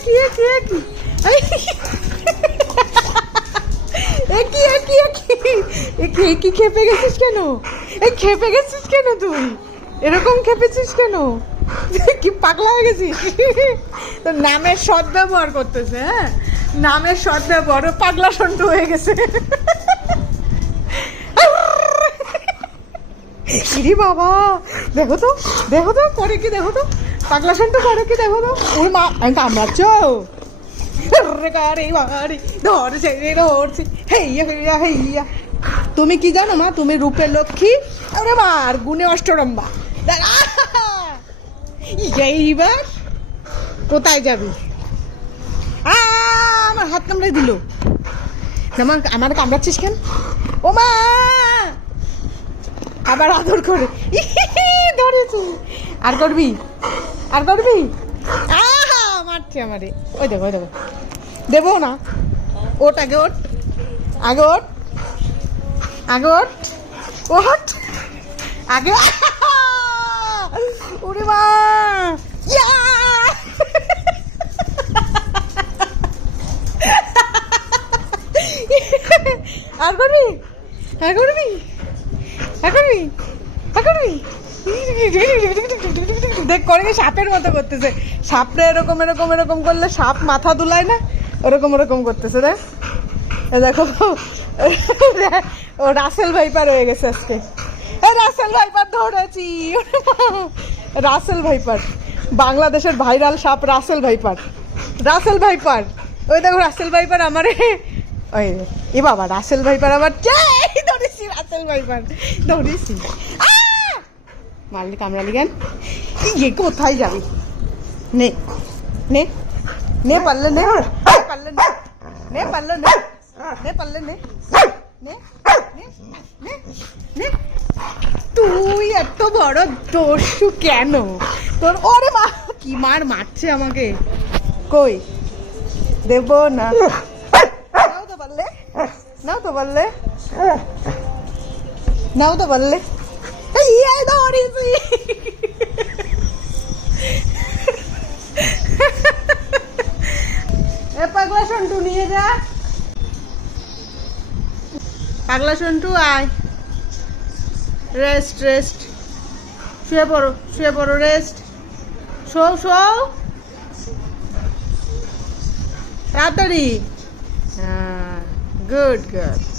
একই aqui, একই। একই একই একই। একই একই খেপে গেছিস কেন? এই খেপে গেছিস কেন তুই? এরকম খেপেছিস কেন? কি পাগলা হয়ে গেছিস? তো নামের সদ ব্যবহার করতেছে হ্যাঁ? নামের সদ ব্যবহার পাগলা সন্ত হয়ে গেছে। ইরে বাবা দেখো তো দেখো তো পরে কি দেখো তো? পাগলা সন্টু করে কি দেখো তো? ওর মা, আমি কামড়াচ্ছ তুমি কি জানো মা, তুমি রূপে লক্ষ্মী? আরে মার গুণে অষ্টরম্বা! এইবার কোথায় যাবি? আমার হাত কামড়ে দিল। আমার আমার কামড়াচ্ছিস কেন? ও মা! আবার আদর করে। ধরেছি। আর করবি? আর করবি? মারছে আমারে। ওই দেখো ওই দেখো। দেবো না। ওট, আগে ওট। আগে ওট। আগে ওট। ওট। আগে উড়ে মা। আর করবি? আর করবি? আর করবি? আর করবি? দেখ করে সাপের মতো করতেছে? সাপটা এরকম এরকম এরকম করলে সাপ মাথা দুলায় না? ওরকম ওরকম করতেছে এ দেখো, ও রাসেল ভাইপার হয়ে গেছে আজকে। রাসেল ভাইপার ধরেছি। Russell viper. বাংলাদেশের ভাইরাল সাপ রাসেল ভাইপার। Russell viper. ওই দেখো, রাসেল ভাইপার আমারে ওই এ বাবা, রাসেল ভাইপার আবার ধরেছি, রাসেল ভাইপার। ধরেছি! মারলি কামড়ালি কেন? ইয়ে কোথায় যাবি নে নে নে পারলে নে পারলে নে নে পারলে নে নে পারলে নে নে নে নে তুই এত বড় দস্যু কেন তোর ওরে মা কি মার মারছে আমাকে কই দেব না নাও তো পারলে নাও তো পারলে নাও তো পারলে ইয়ে ধরেছি যা। পাগলা সন্টু, আয়। রেস্ট রেস্ট শুয়ে পড়ো শুয়ে পড়ো রেস্ট শো শো তাড়াতাড়ি। হ্যাঁ গুড গুড